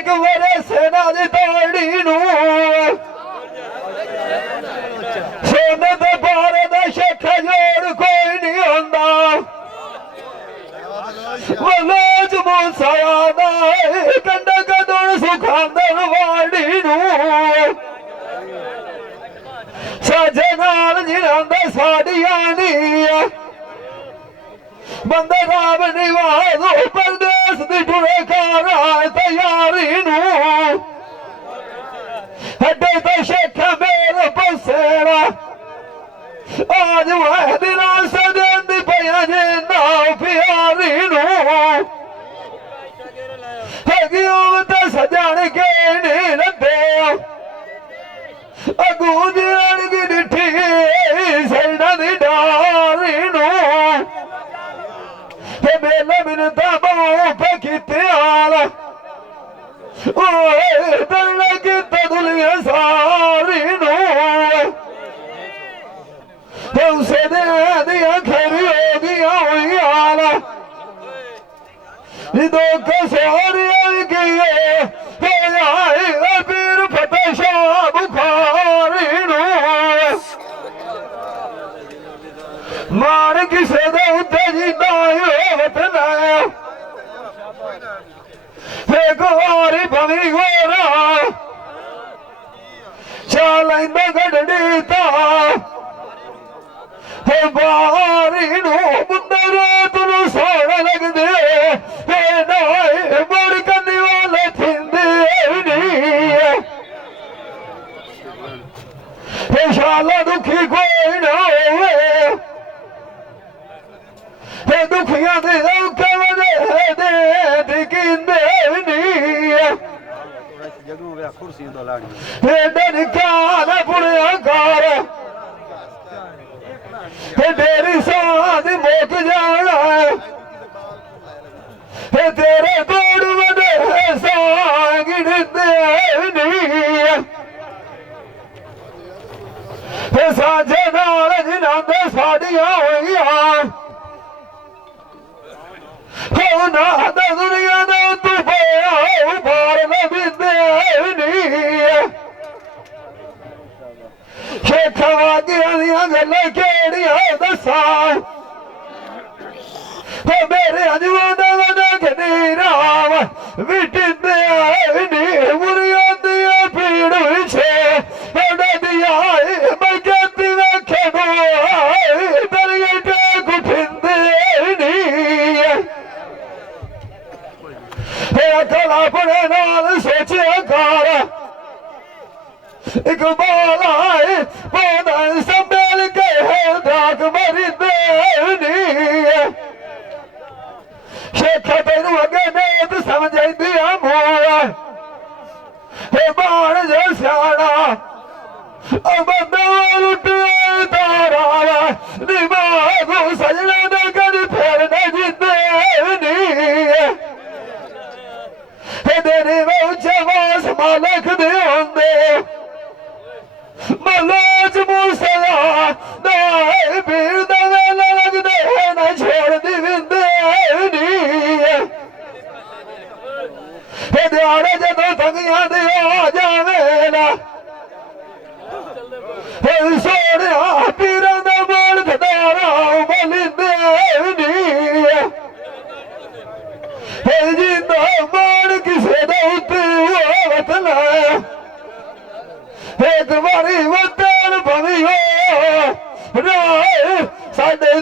एक बारे सेना दी ताड़ी नू सोने दे बारे दा शेखा जोड़ कोई नहीं होंदा वलोज मूसा दा कंडा कदों सुखांदर वाड़ी नू साजे नाल जिरांदा साड़ियां नी बंदे राम निवाज परदेस दी टुरे कारा तैयारी नू हड्डे तो शेख मेरे बसेरा आज वह दिन सजन दी पया जे नाव प्यारी नू हगियों ते सजन के नी रंदे अगू जन की डिठी सैना दी डारी नू मेले मिनता बहु पे किते आला दरना किता दुनिया सारी नू उसे दे दिया खरी हो गया हुई आला दो कसौरी आई गई पीर फतेह शाह बुखारी नू मार किसे दे उत्ते जीता गोरी भवी गोरा चाल गढ़ी ता बारी नू मुंदर तुम सोने लगदे बड़ कन्नी वाले थिंदे नी शाला दुखी कोई ना होवे दुखिया दे औके वजे दे दिखिंदे तेरी साध मुक जाना तेरे तोड़ वडे गिनते साझे नाल जिन्हां साड़ियां होइयां हो ना दुनिया दे तू बार लभिंदे शेखा वागियां दियां गल्लां केड़ियां दस्सां मेरे अजवादा वदा गनीराव विटिंदे नी मुरिया दिया पीड़ विछे दिया मैं कहती वेखे दरिया टेक उठिंदे नी अकल अपने नाल सोचिया कार इकबाल आए पौधा संभल के दाग मरिंदे नी शेखा तेनू अगे नेत समझदी मोड़ा बाण जो सियाणा बंदा लुटिया तारा दिमाग सजना दे कदी फेर न जिंदे नी तेरे उच्चे वास मालक दे होंदे मलोच मूसा दाए पीर दा वेला लगदे ना छोड़ दी विंदे नी दिहाड़े जदों तंगियां दे आ जावेला सोनिया पीरां दा मोल खदारा बलिंदे नी जिंदा मान किसे दे उत्ते होवत लाया एक बारी वतन भवी हो राय साडे